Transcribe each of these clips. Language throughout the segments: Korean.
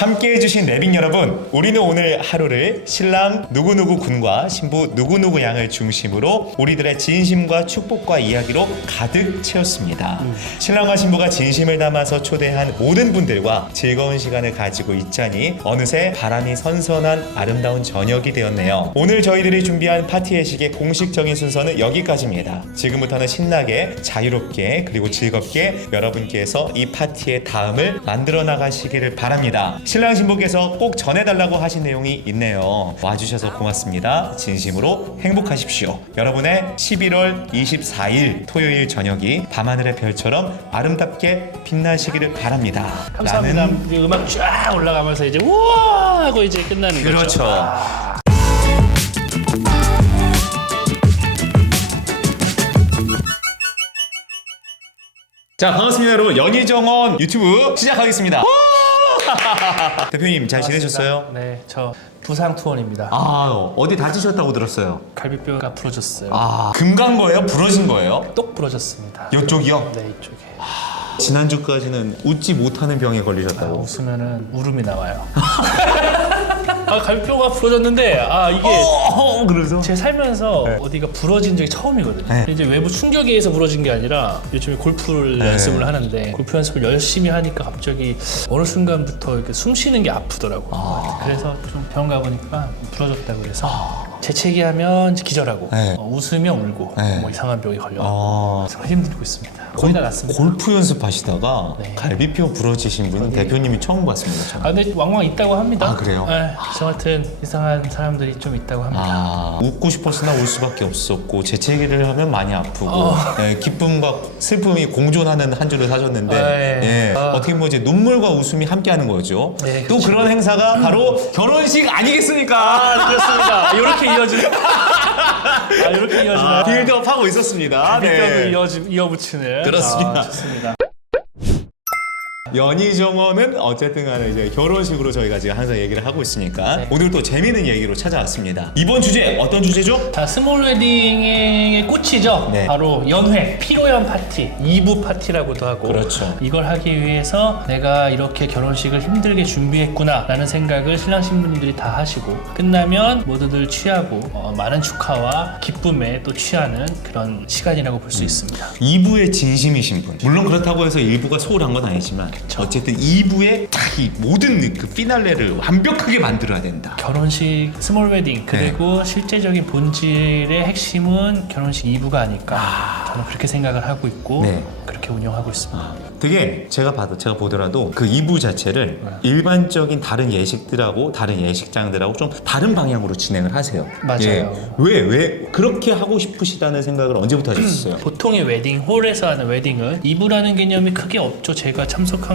함께 해주신 내빈 여러분, 우리는 오늘 하루를 신랑 누구누구 군과 신부 누구누구 양을 중심으로 우리들의 진심과 축복과 이야기로 가득 채웠습니다. 신랑과 신부가 진심을 담아서 초대한 모든 분들과 즐거운 시간을 가지고 있자니 어느새 바람이 선선한 아름다운 저녁이 되었네요. 오늘 저희들이 준비한 파티 예식의 공식적인 순서는 여기까지입니다. 지금부터는 신나게 자유롭게 그리고 즐겁게 여러분께서 이 파티의 다음을 만들어 나가시기를 바랍니다. 신랑 신부께서 꼭 전해달라고 하신 내용이 있네요. 와주셔서 고맙습니다. 진심으로 행복하십시오. 여러분의 11월 24일 토요일 저녁이 밤하늘의 별처럼 아름답게 빛나시기를 바랍니다. 감사합니다. 라는 이제 음악 쫙 올라가면서 이제 우와 하고 이제 끝나는 거죠. 그렇죠. 아, 자 반갑습니다 여러분 연희정원 유튜브 시작하겠습니다 대표님 잘 지내셨어요? 네, 저 부상 투원입니다. 아 어디 다치셨다고 들었어요 갈비뼈가 부러졌어요. 아 금간 거예요? 부러진 거예요? 똑 부러졌습니다. 이쪽이요? 네, 이쪽에. 지난주까지는 웃지 못하는 병에 걸리셨다고 웃으면은 울음이 나와요. 아, 갈비뼈가 부러졌는데 아 이게 어, 그래서? 제 살면서 어디가 부러진 적이 처음이거든요. 네. 이제 외부 충격에 의해서 부러진 게 아니라 요즘에 골프를 네. 연습을 하는데 골프 연습을 열심히 하니까 갑자기 어느 순간부터 이렇게 숨 쉬는 게 아프더라고요. 아. 그래서 좀 병원 가보니까 부러졌다고 그래서 재채기하면 기절하고 네. 어, 웃으면 울고 네. 뭐 이상한 병이 걸려. 아서 힘들고 있습니다. 거의 다 났습니다. 골프 연습하시다가 네. 갈비뼈 부러지신 분은 대표님이 처음 봤습니다 저는. 아, 근데 왕왕 있다고 합니다. 아, 그래요? 네, 저 같은 이상한 사람들이 좀 있다고 합니다. 아, 웃고 싶었으나 울 수밖에 없었고 재채기를 하면 많이 아프고 어. 예, 기쁨과 슬픔이 공존하는 한 주를 사셨는데 네. 예, 아. 어떻게 보면 이제 눈물과 웃음이 함께하는 거죠. 네, 또 그런 행사가 바로 결혼식 아니겠습니까? 아, 그렇습니다. 이렇게 이어지는. 아, 이렇게 이어지나요? 빌드업 하고 있었습니다. 빗뼈를 이어지, 이어붙이는. 그렇습니다. 아, 좋습니다. 연희 정원은 어쨌든 간에 이제 결혼식으로 저희가 지금 항상 얘기를 하고 있으니까 네. 오늘 또 재미있는 얘기로 찾아왔습니다. 이번 주제 어떤 주제죠? 자, 스몰 웨딩의 꽃이죠. 네. 바로 연회, 피로연 파티, 2부 파티라고도 하고. 그렇죠. 이걸 하기 위해서 내가 이렇게 결혼식을 힘들게 준비했구나 라는 생각을 신랑 신부님들이 다 하시고 끝나면 모두들 취하고 어, 많은 축하와 기쁨에 또 취하는 그런 시간이라고 볼 수 있습니다. 2부의 진심이신 분. 물론 그렇다고 해서 1부가 소홀한 건 아니지만 어쨌든 2부의 딱이 모든 그 피날레를 완벽하게 만들어야 된다. 결혼식 스몰 웨딩 그리고 실제적인 본질의 핵심은 결혼식 2부가 아닐까 저는 그렇게 생각을 하고 있고 네. 그렇게 운영하고 있습니다. 되게 제가 봐도 제가 보더라도 그 2부 자체를 일반적인 다른 예식들하고 다른 예식장들하고 좀 다른 방향으로 진행을 하세요. 맞아요. 왜, 왜 그렇게 하고 싶으시다는 생각을 언제부터 하셨어요? 보통의 웨딩 홀에서 하는 웨딩은 2부라는 개념이 크게 없죠. 제가 참석한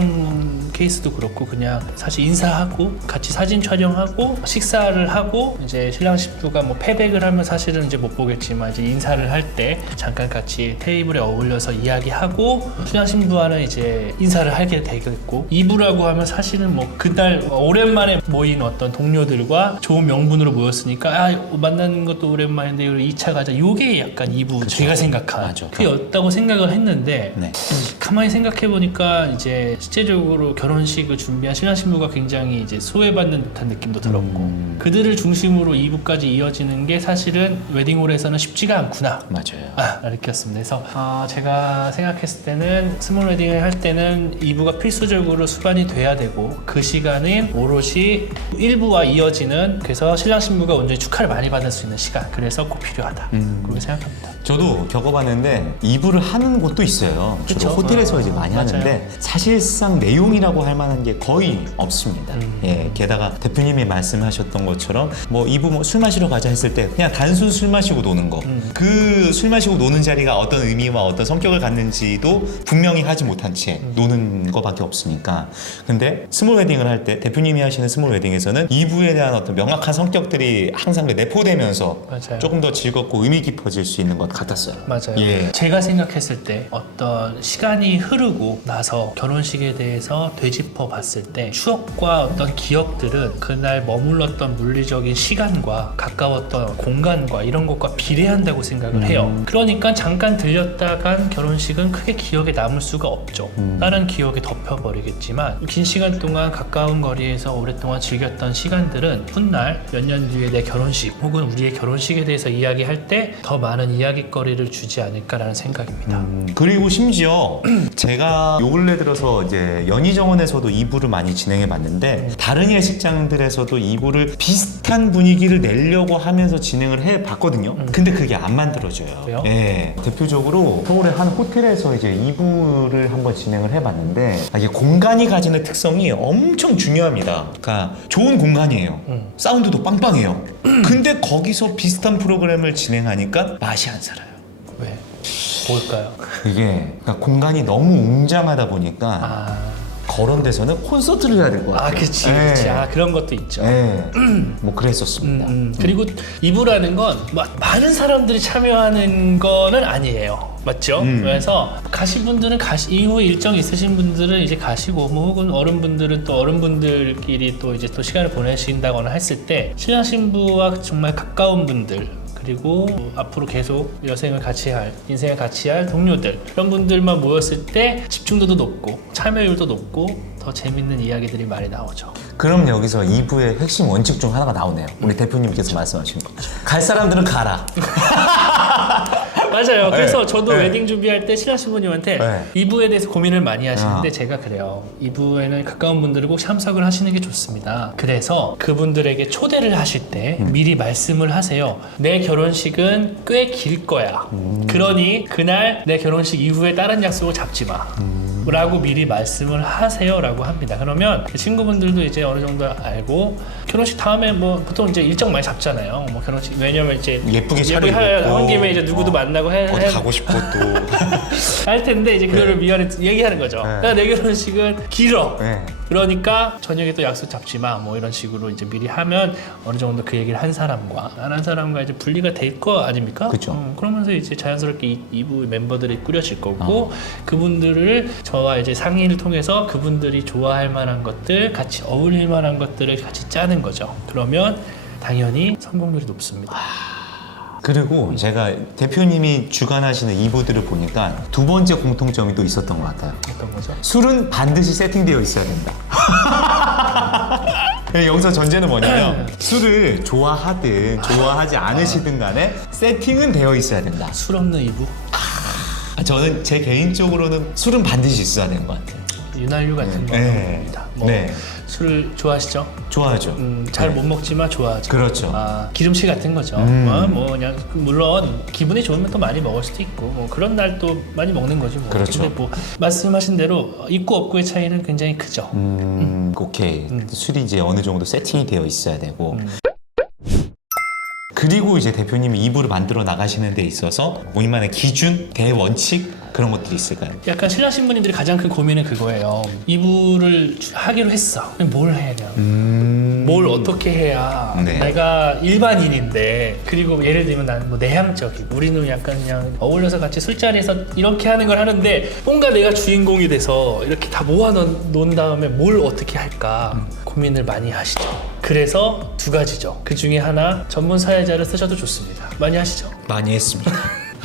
케이스도 그렇고 그냥 사실 인사하고 같이 사진 촬영하고 식사를 하고 이제 신랑 신부가 뭐 패백을 하면 사실은 이제 못 보겠지만 이제 인사를 할 때 잠깐 같이 테이블에 어울려서 이야기하고 신랑 신부와는 이제 인사를 하게 되겠고 2부라고 하면 사실은 뭐 그날 오랜만에 모인 어떤 동료들과 좋은 명분으로 모였으니까 아 만나는 것도 오랜만인데 우리 2차 가자. 요게 약간 2부 제가 생각한. 그게 였다고 생각을 했는데 네. 가만히 생각해 보니까 이제 실제적으로 결혼식을 준비한 신랑 신부가 굉장히 이제 소외받는 듯한 느낌도 들었고 음. 그들을 중심으로 2부까지 이어지는 게 사실은 웨딩홀에서는 쉽지가 않구나. 맞아요. 아, 느꼈습니다. 그래서 아, 제가 생각했을 때는 스몰 웨딩을 할 때는 2부가 필수적으로 수반이 돼야 되고 그 시간은 오롯이 1부와 이어지는 그래서 신랑 신부가 온전히 축하를 많이 받을 수 있는 시간 그래서 꼭 필요하다 그렇게 생각합니다. 저도 겪어봤는데 2부를 하는 곳도 있어요. 주로 그쵸. 호텔에서 어, 이제 많이 맞아요. 하는데 사실상 내용이라고 할 만한 게 거의 없습니다. 음. 예, 게다가 대표님이 말씀하셨던 것처럼 뭐 2부 뭐 술 마시러 가자 했을 때 그냥 단순 술 마시고 노는 거. 음. 그술 마시고 노는 자리가 어떤 의미와 어떤 성격을 갖는지도 분명히 하지 못한 채 음. 노는 거밖에 없으니까. 근데 스몰 웨딩을 할 때 대표님이 하시는 스몰 웨딩에서는 2부에 대한 어떤 명확한 성격들이 항상 내포되면서 맞아요. 조금 더 즐겁고 의미 깊어질 수 있는 것 같았어요. 맞아요. 예. 제가 생각했을 때 어떤 시간이 흐르고 나서 결혼식에 대해서 되짚어 봤을 때 추억과 어떤 기억들은 그날 머물렀던 물리적인 시간과 가까웠던 공간과 이런 것과 비례한다고 생각을 해요. 그러니까 잠깐 들렸다간 결혼식은 크게 기억에 남을 수가 없죠. 다른 기억에 덮여버리겠지만 긴 시간 동안 가까운 거리에서 오랫동안 즐겼던 시간들은 훗날 몇 년 뒤에 내 결혼식 혹은 우리의 결혼식에 대해서 이야기할 때 더 많은 이야기 거리를 주지 않을까라는 생각입니다. 음, 그리고 심지어 제가 요 근래 들어서 이제 연희정원에서도 2부를 많이 진행해 봤는데 다른 예식장들에서도 2부를 비슷한 분위기를 내려고 하면서 진행을 해 봤거든요. 근데 그게 안 만들어져요. 왜요? 예. 대표적으로 서울의 한 호텔에서 이제 2부를 한번 진행을 해 봤는데 아, 이게 공간이 가지는 특성이 엄청 중요합니다. 그러니까 좋은 공간이에요. 음. 사운드도 빵빵해요. 근데 거기서 비슷한 프로그램을 진행하니까 맛이 안 살아요. 왜? 뭘까요? 그게 그러니까 공간이 너무 웅장하다 보니까 아, 그런 데서는 콘서트를 해야 될 것 같아요. 아 그치, 예. 그치. 아, 그런 것도 있죠. 예. 뭐 음, 그랬었습니다. 음. 그리고 이부라는 건 마- 많은 사람들이 참여하는 거는 아니에요. 맞죠? 음. 그래서 가신 분들은 가시 이후에 일정 있으신 분들은 이제 가시고 뭐 혹은 어른분들은 또 어른분들끼리 또 이제 또 시간을 보내신다거나 했을 때 신랑 신부와 정말 가까운 분들 그리고 뭐 앞으로 계속 여생을 같이 할 인생을 같이 할 동료들 이런 분들만 모였을 때 집중도도 높고 참여율도 높고 더 재밌는 이야기들이 많이 나오죠. 그럼 여기서 2부의 핵심 원칙 중 하나가 나오네요. 우리 대표님께서 말씀하신 거. 갈 사람들은 가라. 맞아요. 그래서 네. 저도 네. 웨딩 준비할 때 신랑 신부님한테 네. 이 2부에 대해서 고민을 많이 하시는데 아. 제가 그래요. 2부에는 가까운 분들을 꼭 참석을 하시는 게 좋습니다. 그래서 그분들에게 초대를 하실 때 음. 미리 말씀을 하세요. 내 결혼식은 꽤 길 거야. 음. 그러니 그날 내 결혼식 이후에 다른 약속을 잡지 마. 음. 라고 미리 말씀을 하세요 라고 합니다. 그러면 그 친구분들도 이제 어느 정도 알고 결혼식 다음에 뭐 보통 이제 일정 많이 잡잖아요. 뭐 결혼식 왜냐면 이제 예쁘게. 할- 한 김에 이제 누구도 어. 만나고 해, 해- 가고 싶고 또. 할 텐데 이제 그거를 미안해 얘기하는 거죠. 그러니까 내 결혼식은 길어. 네. 그러니까 저녁에 또 약속 잡지 마. 뭐 이런 식으로 이제 미리 하면 어느 정도 그 얘기를 한 사람과 안 한 사람과 이제 분리가 될 거 아닙니까? 그쵸. 음, 그러면서 이제 자연스럽게 이, 이부 멤버들이 꾸려질 어. 거고 그분들을 저와 이제 상의를 통해서 그분들이 좋아할 만한 것들, 같이 어울릴 만한 것들을 같이 짜는 거죠. 그러면 당연히 성공률이 높습니다. 그리고 제가 대표님이 주관하시는 2부들을 보니까 두 번째 공통점이 또 있었던 것 같아요. 어떤 거죠? 술은 반드시 세팅되어 있어야 된다. 여기서 전제는 뭐냐면 술을 좋아하든 좋아하지 않으시든 간에 세팅은 되어 있어야 된다. 술 없는 이부? 아, 저는 제 개인적으로는 술은 반드시 있어야 되는 것 같아요. 윤활유 같은 네. 겁니다. 뭐 네. 술 좋아하시죠? 좋아하죠. 음, 잘 못 먹지만 좋아하죠. 그렇죠. 아, 기름칠 같은 거죠. 음. 어, 뭐 그냥 그 물론 기분이 좋으면 또 많이 먹을 수도 있고 뭐 그런 날 또 많이 먹는 거지 뭐. 그렇죠. 근데 뭐 말씀하신 대로 있고 없고의 차이는 굉장히 크죠. 음, 오케이. 술이 이제 어느 정도 세팅이 되어 있어야 되고. 음. 그리고 이제 대표님이 2부를 만들어 나가시는 데 있어서 본인만의 기준, 대원칙 그런 것들이 있을까요? 약간 신랑 신부님들이 가장 큰 고민은 그거예요. 주- 하기로 했어. 뭘 해야 돼요? 음. 뭘 어떻게 해야 네. 내가 일반인인데 그리고 예를 들면 나는 뭐 내향적이고 우리는 약간 그냥 어울려서 같이 술자리에서 이렇게 하는 걸 하는데 뭔가 내가 주인공이 돼서 이렇게 다 모아 놓은 다음에 뭘 어떻게 할까 고민을 많이 하시죠 그래서 두 가지죠 그 중에 하나 전문 사회자를 쓰셔도 좋습니다 많이 하시죠 많이 했습니다.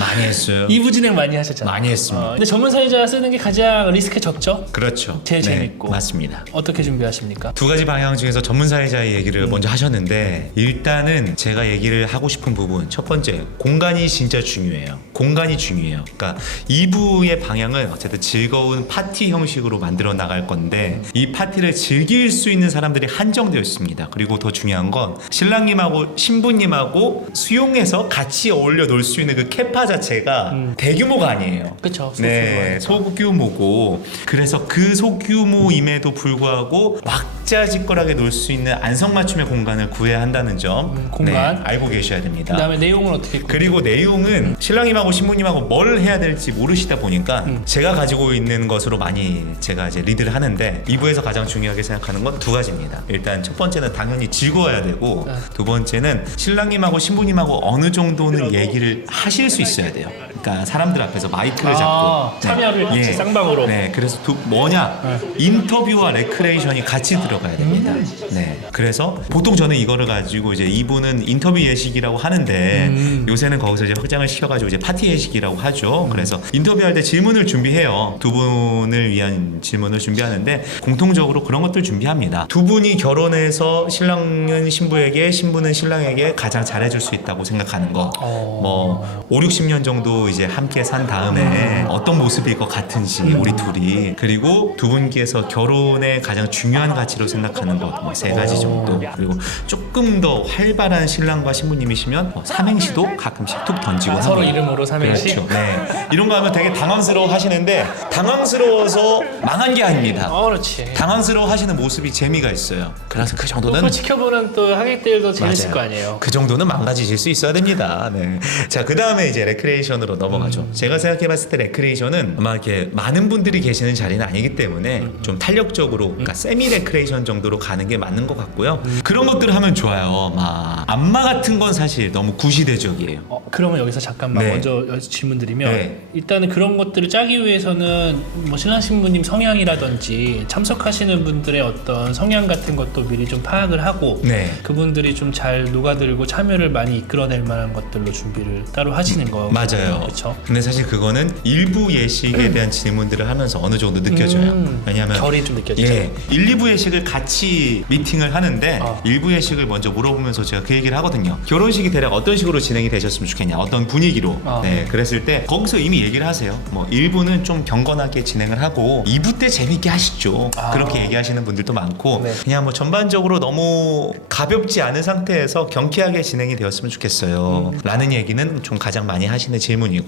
많이 했어요. 이부 진행 많이 하셨잖아요 많이 했습니다. 어, 근데 전문 사회자 쓰는 게 가장 리스크 적죠 그렇죠. 제일 네, 재밌고. 맞습니다. 어떻게 준비하십니까 두 가지 방향 중에서 전문 사회자의 얘기를 음. 먼저 하셨는데 일단은 제가 얘기를 하고 싶은 부분 첫 번째 공간이 진짜 중요해요. 공간이 중요해요. 그러니까 2부의 방향은 어쨌든 즐거운 파티 형식으로 만들어 나갈 건데 이 파티를 즐길 수 있는 사람들이 한정되어 있습니다. 그리고 더 중요한 건 신랑님하고 신부님하고 수용해서 같이 어울려 놀 수 있는 그 캐파 자체가 대규모가 아니에요. 그쵸 네, 소규모고. 그래서 그 소규모임에도 불구하고 막 박자지껄하게 놀 수 있는 안성맞춤의 공간을 구해야 한다는 점 음, 공간. 네, 알고 계셔야 됩니다. 그다음에 내용은 어떻게 꾸밀- 그리고 내용은 신랑님하고 신부님하고 뭘 해야 될지 모르시다 보니까 음. 제가 가지고 있는 것으로 많이 제가 이제 리드를 하는데 2부에서 가장 중요하게 생각하는 건 두 가지입니다. 일단 첫 번째는 당연히 즐거워야 되고 네. 두 번째는 신랑님하고 신부님하고 어느 정도는 얘기를 하실 수 있어야 돼요. 그러니까 사람들 앞에서 마이크를 아, 잡고 참여를 같이 쌍방으로. 네, 그래서 두, 뭐냐 인터뷰와 레크레이션이 같이 들어가야 됩니다. 네, 그래서 보통 저는 이거를 가지고 이제 이분은 인터뷰 예식이라고 하는데 음. 요새는 거기서 이제 확장을 시켜가지고 이제 파티 예식이라고 하죠. 그래서 인터뷰할 때 질문을 준비해요. 두 분을 위한 질문을 준비하는데 공통적으로 그런 것들 준비합니다. 두 분이 결혼해서 신랑은 신부에게 신부는 신랑에게 가장 잘해줄 수 있다고 생각하는 거. 어. 뭐 5, 60년 정도 이제 함께 산 다음에 어떤 모습일 것 같은지 우리 둘이 그리고 두 분께서 결혼의 가장 중요한 가치로 생각하는 것세 가지 정도 그리고 조금 더 활발한 신랑과 신부님이시면 뭐 삼행시도 가끔씩 툭 던지고 아, 서로 합니다. 이름으로 삼행시? 그렇죠. 네. 이런 거 하면 되게 당황스러워 하시는데 당황스러워서 망한 게 아닙니다. 어, 그렇지. 당황스러워 하시는 모습이 재미가 있어요. 그래서 그 정도는 그걸 지켜보는 또 하객들도 재밌을 맞아요. 거 아니에요. 그 정도는 망가지실 수 있어야 됩니다. 네. 자, 그 다음에 이제 레크레이션으로 넘어가죠. 음. 제가 생각해봤을 때 레크레이션은 아마 이렇게 많은 분들이 계시는 자리는 아니기 때문에 음. 좀 탄력적으로, 그러니까 세미 레크레이션 정도로 가는 게 맞는 것 같고요. 음. 그런 것들을 하면 좋아요. 막 안마 같은 건 사실 너무 구시대적이에요. 어, 그러면 여기서 잠깐만 네. 먼저 여- 질문드리면 네. 일단은 그런 것들을 짜기 위해서는 뭐 신랑 신부님 성향이라든지 참석하시는 분들의 어떤 성향 같은 것도 미리 좀 파악을 하고 네. 그분들이 좀 잘 녹아들고 참여를 많이 이끌어낼 만한 것들로 준비를 따로 하시는 거 맞아요. 그렇죠. 근데 사실 그거는 일부 예식에 대한 질문들을 하면서 어느 정도 느껴져요. 음. 왜냐하면 결이 좀 느껴지죠. 예, 1, 2부 예식을 같이 미팅을 하는데 어. 일부 예식을 먼저 물어보면서 제가 그 얘기를 하거든요. 결혼식이 대략 어떤 식으로 진행이 되셨으면 좋겠냐, 어떤 분위기로. 어. 네, 그랬을 때 거기서 이미 얘기를 하세요. 뭐 1부는 좀 경건하게 진행을 하고 2부 때 재밌게 하시죠. 아. 그렇게 얘기하시는 분들도 많고 네. 그냥 뭐 전반적으로 너무 가볍지 않은 상태에서 경쾌하게 진행이 되었으면 좋겠어요. 라는 얘기는 좀 가장 많이 하시는 질문이고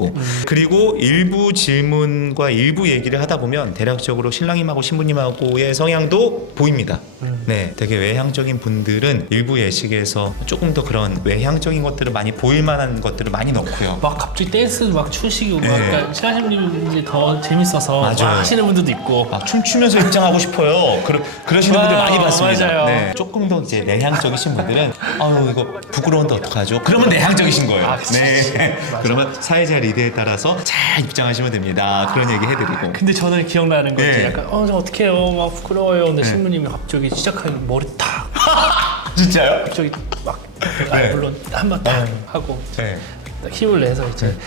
그리고 일부 질문과 일부 얘기를 하다 보면 대략적으로 신랑님하고 신부님하고의 성향도 보입니다. 네, 되게 외향적인 분들은 일부 예식에서 조금 더 그런 외향적인 것들을 많이 보일 만한 것들을 많이 넣고요. 막 갑자기 댄스 막 추시고 막 네. 그러니까 신랑 신부님 이제 더 재밌어서 막 맞아요. 하시는 분들도 있고 막 춤추면서 입장하고 싶어요. 그러, 그러시는 분들 많이 봤습니다. 맞아요. 네. 조금 더 이제 내향적이신 분들은 아유 이거 부끄러운데 어떡하죠? 그러면 내향적이신 거예요. 아, 그치, 네. 그러면 사회 자 리드에 따라서 잘 입장하시면 됩니다. 그런 얘기 해드리고. 근데 저는 기억나는 거 이제 네. 약간 어저 어떡해요 막 부끄러워요 근데 신부님이 갑자기 시작하는 머리 탁 진짜요? 갑자기 막 아, 네. 물론 한 번 딱 하고 네. 딱 힘을 내서 이제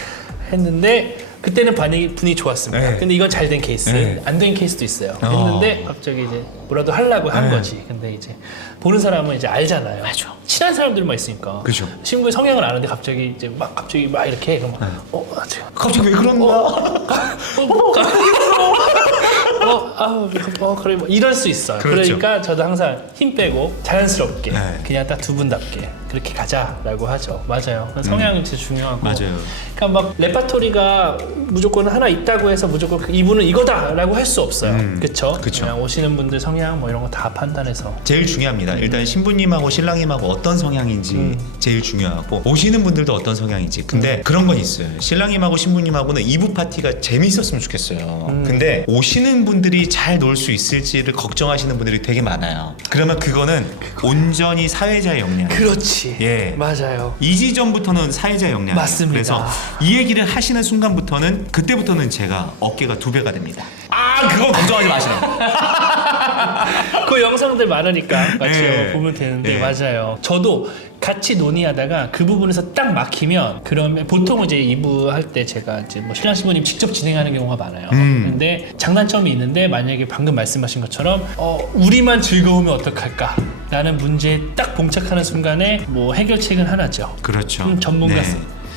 했는데 그때는 반응이 분위기 좋았습니다. 네. 근데 이건 잘 된 케이스, 네. 안된 케이스도 있어요. 어. 했는데 갑자기 이제 뭐라도 하려고 한 네. 거지. 근데 이제 보는 사람은 이제 알잖아요. 맞아. 친한 사람들만 있으니까. 그죠. 신부의 성향을 아는데 갑자기 이제 막 갑자기 막 이렇게 해. 그럼 어, 아, 제가 갑자기 왜 그런가? 어, 아우, 어, 그래, 뭐 이럴 수 있어요. 그 그렇죠. 러니까 저도 항상 힘 빼고 자연스럽게 네. 그냥 딱 두 분답게 그렇게 가자라고 하죠. 맞아요. 성향이 진짜 중요하고. 음. 맞아요. 그러니까 막 레파토리가 무조건 하나 있다고 해서 무조건 그 이분은 이거다라고 할 수 없어요. 음, 그렇죠? 그쵸. 그냥 오시는 분들 성향 뭐 이런 거 다 판단해서 제일 중요합니다. 일단 신부님하고 신랑님하고 어떤 성향인지 음. 제일 중요하고 오시는 분들도 어떤 성향인지. 근데 그런 건 있어요. 신랑님하고 신부님하고는 2부 파티가 재밌었으면 좋겠어요. 음. 근데 오시는 분들이 잘 놀 수 있을지를 걱정하시는 분들이 되게 많아요. 그러면 그거는 온전히 사회자의 역량. 그렇지. 예. 맞아요. 이 지점부터는 사회자 역량. 맞습니다. 그래서 이 얘기를 하시는 순간부터는 그때부터는 제가 어깨가 두 배가 됩니다. 아 그거 걱정하지 마시라고. 그 영상들 많으니까 같이 네. 보면 되는데 네. 맞아요. 저도 같이 논의하다가 그 부분에서 딱 막히면 그러면 보통은 이제 2부 할 때 제가 이제 뭐 신랑 신부님 직접 진행하는 경우가 많아요. 음. 근데 장단점이 있는데 만약에 방금 말씀하신 것처럼 어, 우리만 즐거우면 어떡할까? 라는 문제에 딱 봉착하는 순간에 뭐 해결책은 하나죠. 그렇죠. 음, 전문가 네.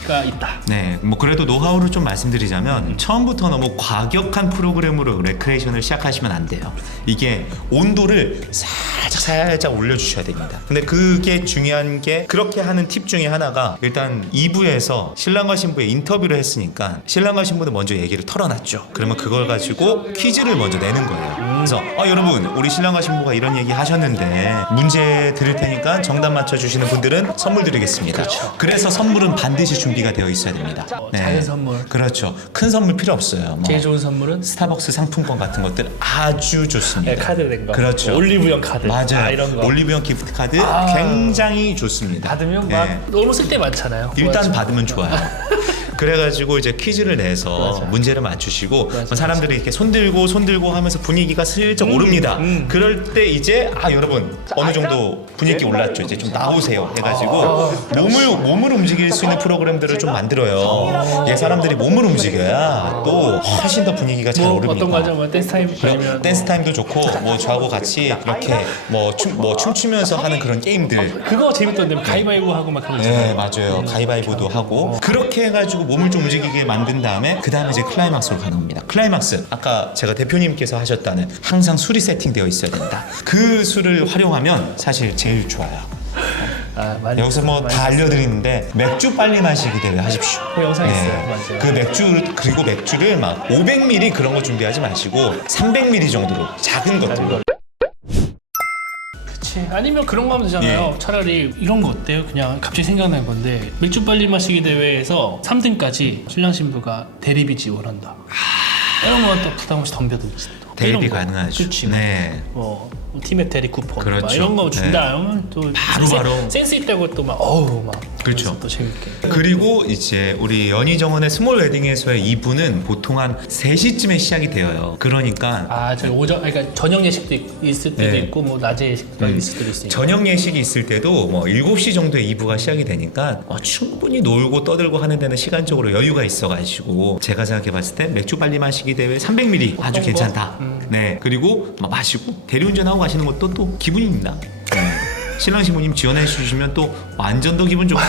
세- 있다. 네, 뭐 그래도 노하우를 좀 말씀드리자면 처음부터 너무 과격한 프로그램으로 레크레이션을 시작하시면 안 돼요. 이게 온도를 살짝 살짝 올려주셔야 됩니다. 근데 그게 중요한 게 그렇게 하는 팁 중에 하나가 일단 2부에서 신랑과 신부의 인터뷰를 했으니까 신랑과 신부는 먼저 얘기를 털어놨죠. 그러면 그걸 가지고 퀴즈를 먼저 내는 거예요. 그래서 어, 여러분 우리 신랑과 신부가 이런 얘기 하셨는데 문제 드릴 테니까 정답 맞춰주시는 분들은 선물 드리겠습니다. 그래서 선물은 반드시 준비 가 되어 있어야 됩니다. 어, 작은 선물. 그렇죠. 큰 선물 필요 없어요. 뭐 제일 좋은 선물은 스타벅스 상품권 같은 것들 아주 좋습니다. 네, 카드 된 거. 그렇죠. 올리브영 카드. 맞아요. 아, 이런 거. 올리브영 기프트 카드 아. 굉장히 좋습니다. 받으면 예. 막 너무 쓸때 많잖아요. 일단 받으면 좋아요. 그래가지고 이제 퀴즈를 내서 맞아. 문제를 맞추시고 맞아, 사람들이 이렇게 손들고 손들고 하면서 분위기가 슬쩍 오릅니다. 음. 그럴 때 이제 아 여러분 어느 정도 분위기 올랐죠. 이제 좀 나오세요. 해가지고 몸을 몸을 움직일 수 있는 프로그램들을 좀 만들어요. 예 사람들이 몸을 움직여야 또 훨씬 더 분위기가 잘뭐 오릅니다. 어떤 과정 뭐 댄스 타임 아니면 댄스 타임도 좋고 뭐 저하고 같이 이렇게 뭐 춤 뭐 춤추면서 하는 그런 게임들 그거 재밌던데 뭐 가위바위보 하고 막 그런 거 네 있잖아요. 맞아요 가위바위보도 하고 그렇게 해가지고 몸을 좀 움직이게 만든 다음에 그 다음에 이제 클라이막스로 가는 겁니다. 클라이막스 아까 제가 대표님께서 하셨다는 항상 술이 세팅되어 있어야 된다. 그 술을 활용하면 사실 제일 좋아요. 아, 많이 여기서 뭐 많이 다 알려드리는데 맥주 빨리 마시기 대회 하십시오. 그 영상 있어요. 맞아요. 그 맥주 그리고 맥주를 막 500ml 그런 거 준비하지 마시고 300ml 정도로 작은 것들로 그치. 아니면 그런 거 하면 되잖아요. 예. 차라리 이런 거 어때요? 그냥 갑자기 생각난 건데 맥주 빨리 마시기 대회에서 3등까지 신랑 신부가 대리비 지원한다. 이런 건또 부담 없이 덤벼들지. 또. 대입이 이런 거. 가능하죠 그치. 네. 뭐 티맵 대리 쿠폰 그렇죠. 막 이런 거 준다. 네. 이러면 또 바로 센스, 바로. 센스 있다고 또 막 어우 막 그렇죠. 또 재밌게. 그리고 이제 우리 연희 정원의 스몰 웨딩에서의 2부는 보통 한 3시쯤에 시작이 되어요. 그러니까 아, 저희 오전 그러니까 저녁 예식도 있- 있을 때도 네. 있고 뭐 낮에 예식도 음. 있을 때도 있으니까. 저녁 예식이 있을 때도 뭐 7시 정도에 2부가 시작이 되니까 어, 충분히 놀고 떠들고 하는 데는 시간적으로 여유가 있어가지고 제가 생각해 봤을 때 맥주 빨리 마시기 대회 300ml 아주? 괜찮다. 음. 네. 그리고 막 마시고 대리운전하고 가시는 것도 또 기분입니다. 네. 신랑 신부님 지원해 주시면 또 완전 더 기분 좋고.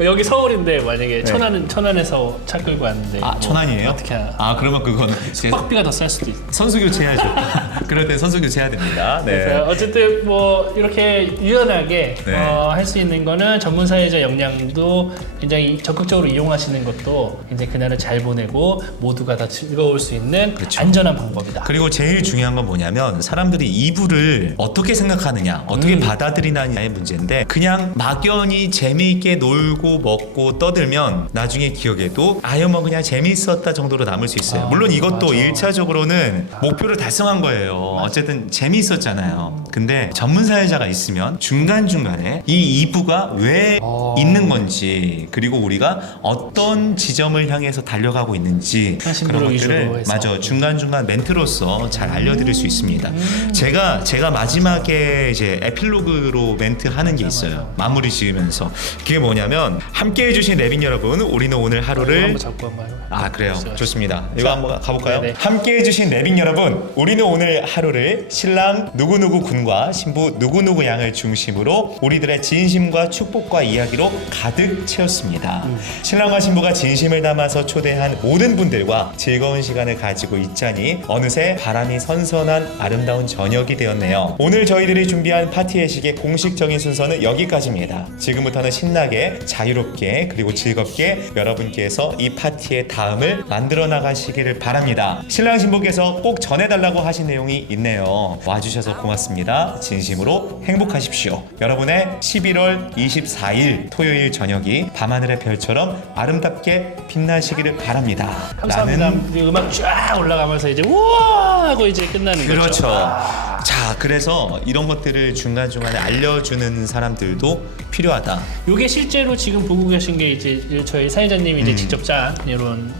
여기 서울인데 만약에 천안 천안에서 차 끌고 왔는데 네. 아뭐 천안이에요? 어떻게 하나? 아 그러면 그건 제- 숙박비가 더 쌀 수도 있어. 선수 교체해야죠. 그럴 때 선수 교체해야 됩니다. 네. 그래서 어쨌든 뭐 이렇게 유연하게 네. 어, 할 수 있는 거는 전문 사회자 역량도 굉장히 적극적으로 이용하시는 것도 이제 그날을 잘 보내고 모두가 다 즐거울 수 있는 그렇죠. 안전한 방법이다. 그리고 제일 중요한 건 뭐냐면 사람들이 이부를 어떻게 생각하느냐, 어떻게 음. 받아들이느냐의 문제인데 그냥 막연히 재미있게 놀고 먹고 떠들면 나중에 기억에도 아유 뭐 그냥 재미있었다 정도로 남을 수 있어요. 아, 물론 이것도 맞아. 일차적으로는 목표를 달성한 거예요. 어쨌든 재미있었잖아요. 근데 전문 사회자가 있으면 중간중간에 이 이부가 왜 어. 있는 건지 그리고 우리가 어떤 지점을 향해서 달려가고 있는지 그런 것들을 해서. 맞아 중간중간 멘트로서 잘 알려드릴 수 있습니다. 음. 제가 제가 마지막에 이제 에필로그로 멘트 하는 게 있어요. 마무리 지으면서 그게 뭐냐면 함께 해주신 레빈 여러분, 우리는 오늘 하루를 한번 잡고 해봐요. 아 그래요 있어요. 좋습니다 이거 자, 한번 가볼까요 네네. 함께 해주신 레빈 여러분 우리는 오늘 하루를 신랑 누구누구 군과 신부 누구누구 양을 중심으로 우리들의 진심과 축복과 이야기로 가득 채웠습니다 음. 신랑과 신부가 진심을 담아서 초대한 모든 분들과 즐거운 시간을 가지고 있자니 어느새 바람이 선선한 아름다운 저녁이 되었네요 오늘 저희들이 준비한 파티 예식의 공식적인 순서는 여기까지입니다 지금부터는 신나게 자 유롭게 그리고 즐겁게 여러분께서 이 파티의 다음을 만들어 나가시기를 바랍니다. 신랑 신부께서 꼭 전해달라고 하신 내용이 있네요. 와주셔서 고맙습니다. 진심으로 행복하십시오. 여러분의 11월 24일 토요일 저녁이 밤하늘의 별처럼 아름답게 빛나시기를 바랍니다. 감사합니다. 라는 그 음악 쫙 올라가면서 이제 우와 하고 이제 끝나는 거죠. 그렇죠. 자, 그래서 이런 것들을 중간중간에 알려주는 사람들도 필요하다. 이게 실제로 지금 보고 계신 게 이제 저희 사회자님이 음. 이제 직접 짠 이런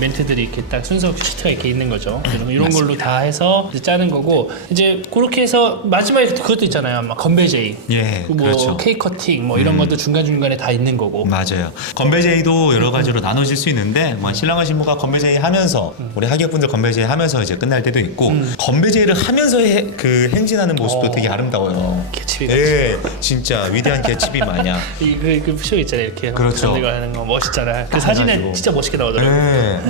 멘트들이 이렇게 딱 순서 시트가 이렇게 있는 거죠. 이런, 이런 걸로 다 해서 이제 짜는 거고 이제 그렇게 해서 마지막에 그것도 있잖아요. 막 건배제이, 예, 뭐 그렇죠. 음. 케이크 커팅 뭐 이런 것도 중간 중간에 다 있는 거고. 맞아요. 건배제이도 여러 가지로 나눠질 수 있는데 뭐 신랑과 신부가 건배제이 하면서 우리 하객분들 건배제이 하면서 이제 끝날 때도 있고 건배제이를 하면서 해, 그그 행진하는 모습도 어. 되게 아름다워요. 개츠비 예, 진짜 위대한 개츠비 마냥. 이그쇼 있잖아요 이렇게 그렇죠. 만들고 하는 거 멋있잖아요. 그딱 사진에 해가지고. 진짜 멋있게 나오더라고요. 네,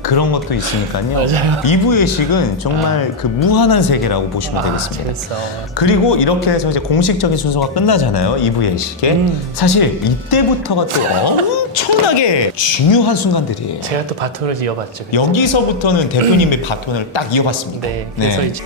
그런 것도 있으니까요. 맞아요. 이부 예식은 정말 그 무한한 세계라고 보시면 아, 되겠습니다. 재밌어. 그리고 이렇게 해서 이제 공식적인 순서가 끝나잖아요. 2부 예식에. 음. 사실 이때부터가 또 엄청나게 중요한 순간들이에요. 제가 또 바톤을 이어봤죠. 여기서부터는 대표님의 바톤을 딱 이어봤습니다. 네, 그래서 네. 이제